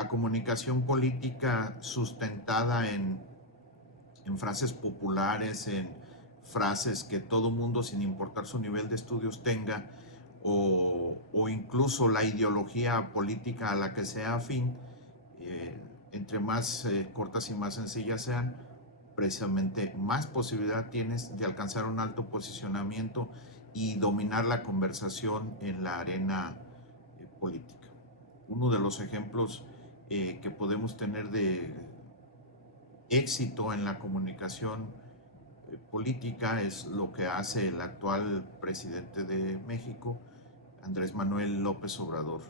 la comunicación política sustentada en frases populares, en frases que todo mundo, sin importar su nivel de estudios, tenga, o incluso la ideología política a la que sea afín, entre más cortas y más sencillas sean, precisamente más posibilidad tienes de alcanzar un alto posicionamiento y dominar la conversación en la arena política. Uno de los ejemplos que podemos tener de éxito en la comunicación política es lo que hace el actual presidente de México, Andrés Manuel López Obrador.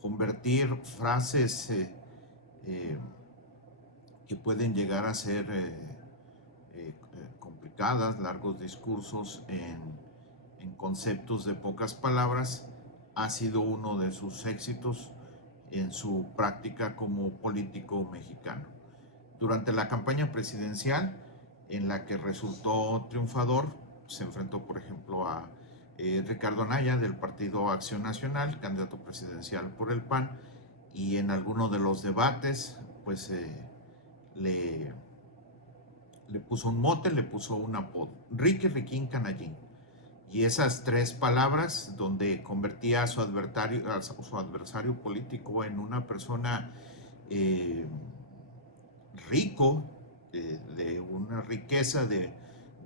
Convertir frases eh, que pueden llegar a ser complicadas, largos discursos en conceptos de pocas palabras, ha sido uno de sus éxitos en su práctica como político mexicano. Durante la campaña presidencial, en la que resultó triunfador, se enfrentó, por ejemplo, a Ricardo Anaya del Partido Acción Nacional, candidato presidencial por el PAN, y en alguno de los debates, pues le puso un mote, le puso un apodo, Ricky Riquín Canallín. Y esas tres palabras, donde convertía a su adversario político en una persona rico, de una riqueza,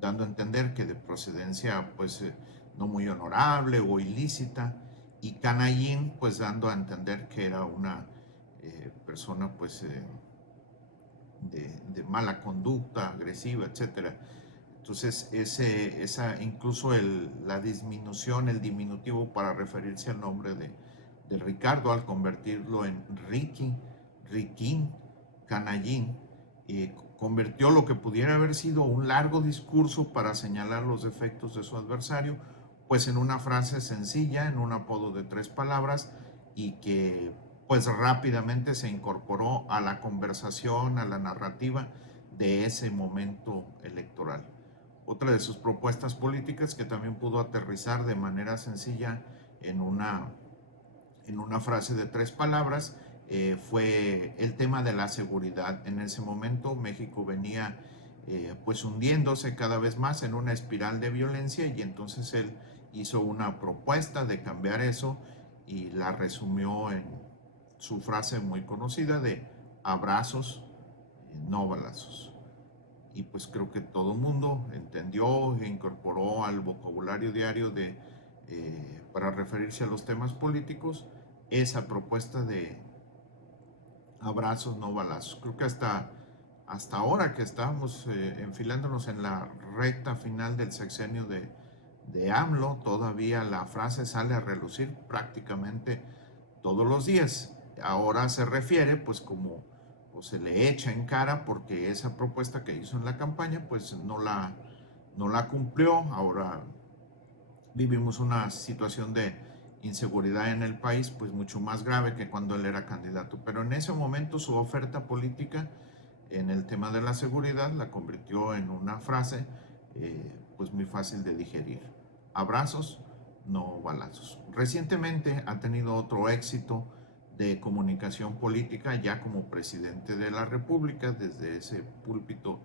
dando a entender que de procedencia pues no muy honorable o ilícita, y canallín pues dando a entender que era una persona pues de mala conducta, agresiva, etcétera. Entonces, incluso la disminución, el diminutivo para referirse al nombre de Ricardo, al convertirlo en Ricky, Riquín, Canallín, convirtió lo que pudiera haber sido un largo discurso para señalar los defectos de su adversario, pues en una frase sencilla, en un apodo de 3 palabras, y que pues rápidamente se incorporó a la conversación, a la narrativa de ese momento electoral. Otra de sus propuestas políticas, que también pudo aterrizar de manera sencilla en una frase de 3 palabras, fue el tema de la seguridad. En ese momento México venía pues hundiéndose cada vez más en una espiral de violencia, y entonces él hizo una propuesta de cambiar eso y la resumió en su frase muy conocida de abrazos, no balazos. Y pues creo que todo el mundo entendió e incorporó al vocabulario diario para referirse a los temas políticos esa propuesta de abrazos, no balazos. Creo que hasta ahora que estamos enfilándonos en la recta final del sexenio de AMLO, todavía la frase sale a relucir prácticamente todos los días. Ahora se refiere pues como o se le echa en cara porque esa propuesta que hizo en la campaña pues no la cumplió. Ahora vivimos una situación de inseguridad en el país pues mucho más grave que cuando él era candidato, pero en ese momento su oferta política en el tema de la seguridad la convirtió en una frase pues muy fácil de digerir: abrazos, no balazos. Recientemente ha tenido otro éxito de comunicación política ya como presidente de la República, desde ese púlpito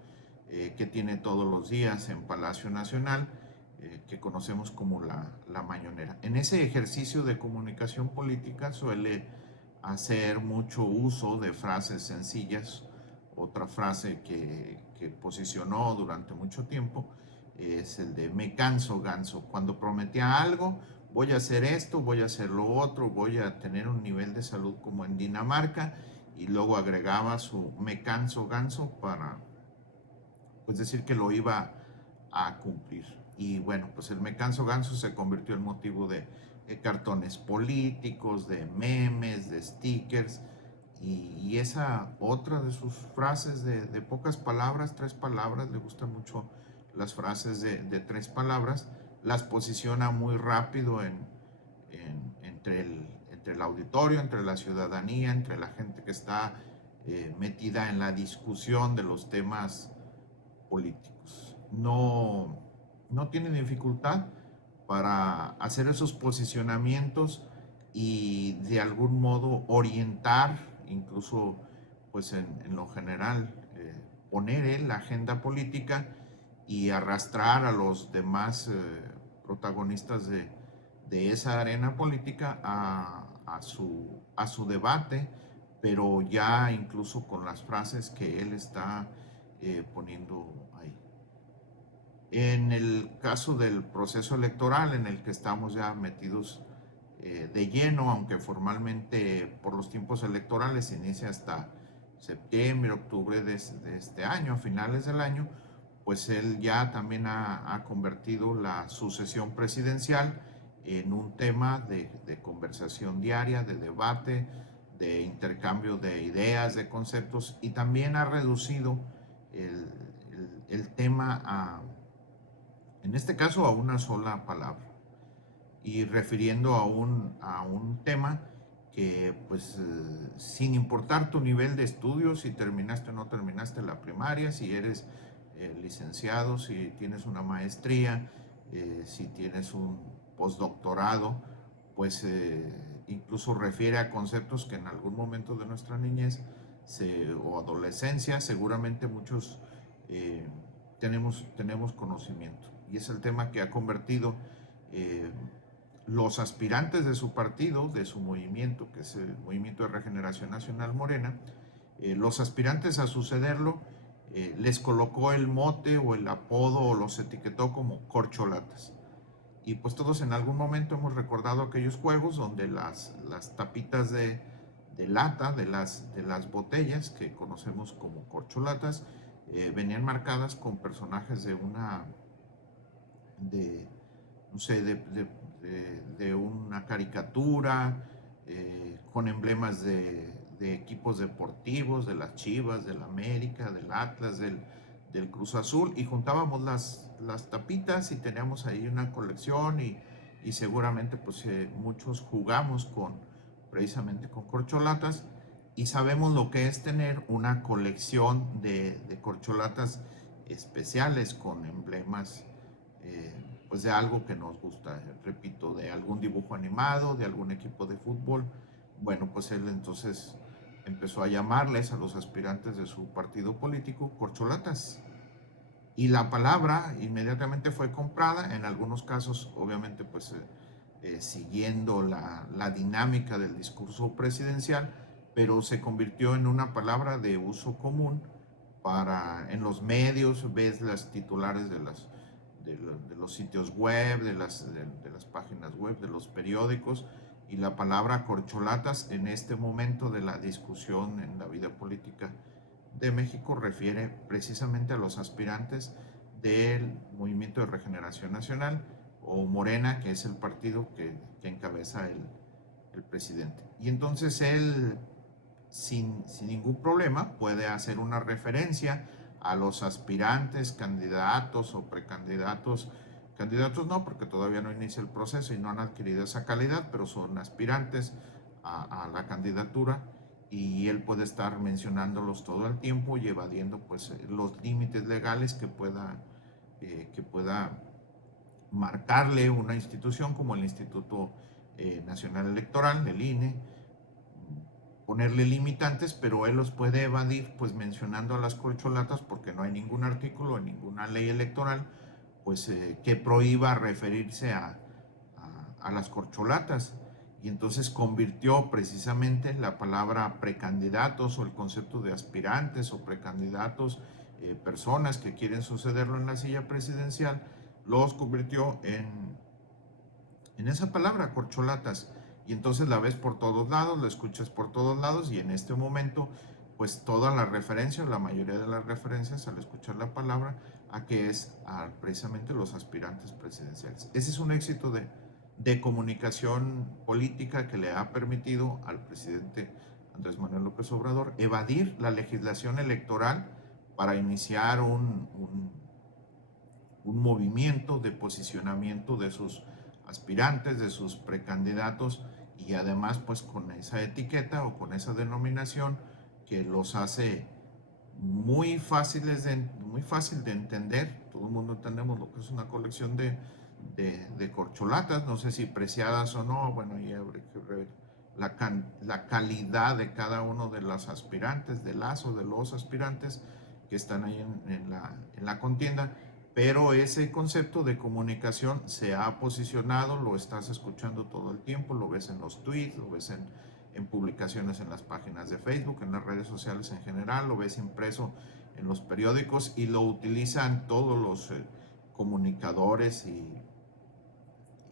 que tiene todos los días en Palacio Nacional, que conocemos como la Mañanera. En ese ejercicio de comunicación política suele hacer mucho uso de frases sencillas. Otra frase que posicionó durante mucho tiempo es el de me canso ganso. Cuando prometía algo, voy a hacer esto, voy a hacer lo otro, voy a tener un nivel de salud como en Dinamarca, y luego agregaba su me canso ganso para pues decir que lo iba a cumplir. Y bueno, pues el me canso ganso se convirtió en motivo de cartones políticos, de memes, de stickers, y esa otra de sus frases de pocas palabras, 3 palabras, le gustan mucho las frases de 3 palabras, las posiciona muy rápido entre el auditorio, entre la ciudadanía, entre la gente que está metida en la discusión de los temas políticos. No tiene dificultad para hacer esos posicionamientos y de algún modo orientar incluso pues en lo general poner él la agenda política y arrastrar a los demás protagonistas de esa arena política a su debate, pero ya incluso con las frases que él está poniendo ahí. En el caso del proceso electoral en el que estamos ya metidos de lleno, aunque formalmente por los tiempos electorales se inicia hasta septiembre, octubre de este año, a finales del año, pues él ya también ha convertido la sucesión presidencial en un tema de conversación diaria, de debate, de intercambio de ideas, de conceptos, y también ha reducido el tema en este caso, a una sola palabra, y refiriendo a un tema que, pues, sin importar tu nivel de estudios, si terminaste o no terminaste la primaria, si eres licenciado, si tienes una maestría, si tienes un postdoctorado, pues incluso refiere a conceptos que en algún momento de nuestra niñez o adolescencia seguramente muchos eh, tenemos conocimiento. Y es el tema que ha convertido eh, los aspirantes de su partido, de su movimiento, que es el Movimiento de Regeneración Nacional Morena, los aspirantes a sucederlo, les colocó el mote o el apodo o los etiquetó como corcholatas. Y pues todos en algún momento hemos recordado aquellos juegos donde las tapitas de lata de las botellas que conocemos como corcholatas venían marcadas con personajes de no sé, de una caricatura, con emblemas de equipos deportivos, de las Chivas, del América, del Atlas, del Cruz Azul, y juntábamos las tapitas y teníamos ahí una colección y seguramente pues muchos jugamos precisamente con corcholatas y sabemos lo que es tener una colección de corcholatas especiales con emblemas pues de algo que nos gusta, repito, de algún dibujo animado, de algún equipo de fútbol. Bueno, pues él entonces empezó a llamarles a los aspirantes de su partido político corcholatas. Y la palabra inmediatamente fue comprada, en algunos casos obviamente pues siguiendo la dinámica del discurso presidencial, pero se convirtió en una palabra de uso común en los medios, ves las titulares de los sitios web, de las páginas web, de los periódicos, y la palabra corcholatas en este momento de la discusión en la vida política de México refiere precisamente a los aspirantes del Movimiento de Regeneración Nacional o Morena, que es el partido que encabeza el presidente. Y entonces él, sin ningún problema, puede hacer una referencia a los aspirantes, candidatos o precandidatos, candidatos no, porque todavía no inicia el proceso y no han adquirido esa calidad, pero son aspirantes a la candidatura, y él puede estar mencionándolos todo el tiempo y evadiendo pues los límites legales que pueda marcarle una institución como el Instituto Nacional Electoral, el INE, ponerle limitantes, pero él los puede evadir pues mencionando a las corcholatas, porque no hay ningún artículo en ninguna ley electoral pues que prohíba referirse a las corcholatas. Y entonces convirtió precisamente la palabra precandidatos o el concepto de aspirantes o precandidatos, personas que quieren sucederlo en la silla presidencial, los convirtió en esa palabra, corcholatas. Y entonces la ves por todos lados, la escuchas por todos lados, y en este momento pues todas las referencias, la mayoría de las referencias al escuchar la palabra, a que es precisamente los aspirantes presidenciales. Ese es un éxito de comunicación política que le ha permitido al presidente Andrés Manuel López Obrador evadir la legislación electoral para iniciar un movimiento de posicionamiento de sus aspirantes, de sus precandidatos, y además pues con esa etiqueta o con esa denominación que los hace muy fácil de entender. Todo el mundo entendemos lo que es una colección de corcholatas, no sé si preciadas o no, bueno, y habría que ver la calidad de cada uno de los aspirantes, de las o de los aspirantes que están ahí en la contienda, pero ese concepto de comunicación se ha posicionado, lo estás escuchando todo el tiempo, lo ves en los tweets, lo ves en publicaciones en las páginas de Facebook, en las redes sociales en general, lo ves impreso en los periódicos y lo utilizan todos los comunicadores y,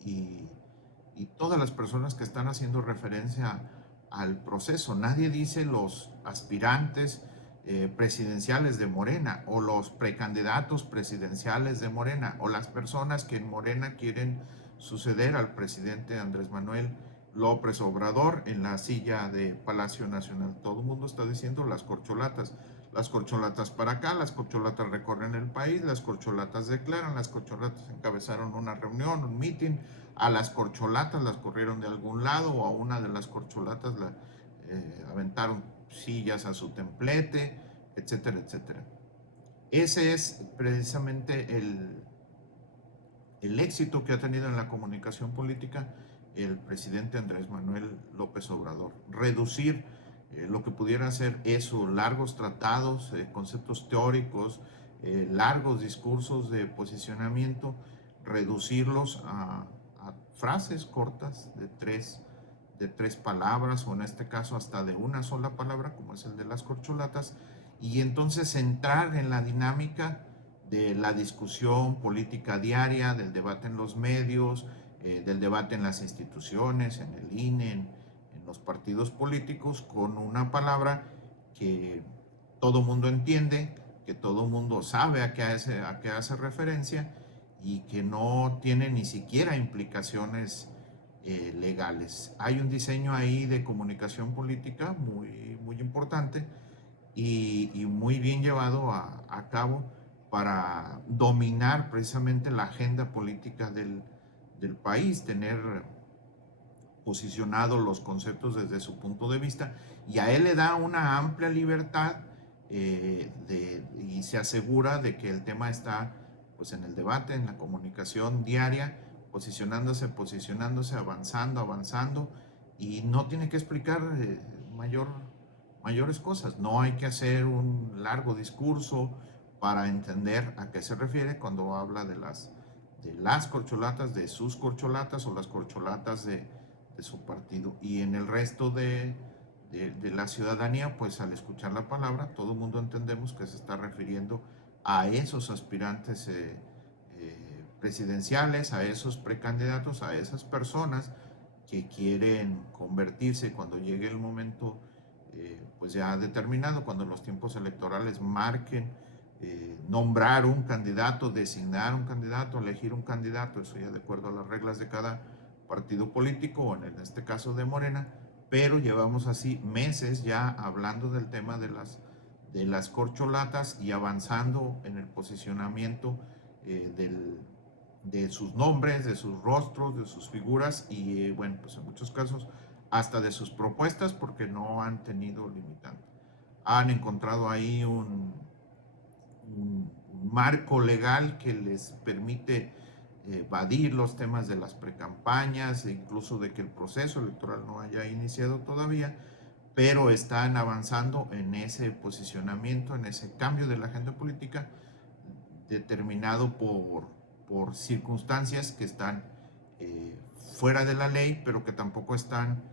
y todas las personas que están haciendo referencia al proceso. Nadie dice los aspirantes presidenciales de Morena o los precandidatos presidenciales de Morena o las personas que en Morena quieren suceder al presidente Andrés Manuel López Obrador en la silla de Palacio Nacional. Todo el mundo está diciendo las corcholatas. Las corcholatas para acá, las corcholatas recorren el país, las corcholatas declaran, las corcholatas encabezaron una reunión, un meeting, a las corcholatas las corrieron de algún lado o a una de las corcholatas la aventaron sillas a su templete, etcétera, etcétera. Ese es precisamente el éxito que ha tenido en la comunicación política el presidente Andrés Manuel López Obrador. Reducir lo que pudiera ser eso, largos tratados, conceptos teóricos, largos discursos de posicionamiento, reducirlos a frases cortas de tres palabras o en este caso hasta de una sola palabra, como es el de las corcholatas, y entonces entrar en la dinámica de la discusión política diaria, del debate en los medios, del debate en las instituciones, en el INE, en los partidos políticos, con una palabra que todo mundo entiende, que todo mundo sabe a qué hace referencia y que no tiene ni siquiera implicaciones legales. Hay un diseño ahí de comunicación política muy importante y muy bien llevado a cabo para dominar precisamente la agenda política del país, tener posicionados los conceptos desde su punto de vista, y a él le da una amplia libertad y se asegura de que el tema está pues en el debate, en la comunicación diaria, posicionándose, avanzando, y no tiene que explicar mayores cosas. No hay que hacer un largo discurso para entender a qué se refiere cuando habla de las corcholatas, de sus corcholatas o las corcholatas de su partido. Y en el resto de la ciudadanía, pues al escuchar la palabra, todo el mundo entendemos que se está refiriendo a esos aspirantes presidenciales, a esos precandidatos, a esas personas que quieren convertirse cuando llegue el momento pues ya determinado, cuando los tiempos electorales marquen, nombrar un candidato, designar un candidato, elegir un candidato, eso ya de acuerdo a las reglas de cada partido político, o en este caso de Morena, pero llevamos así meses ya hablando del tema de las corcholatas y avanzando en el posicionamiento de sus nombres, de sus rostros, de sus figuras y bueno, pues en muchos casos hasta de sus propuestas porque no han tenido limitante. Han encontrado ahí un marco legal que les permite evadir los temas de las precampañas e incluso de que el proceso electoral no haya iniciado todavía, pero están avanzando en ese posicionamiento, en ese cambio de la agenda política determinado por circunstancias que están fuera de la ley, pero que tampoco están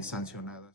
sancionadas.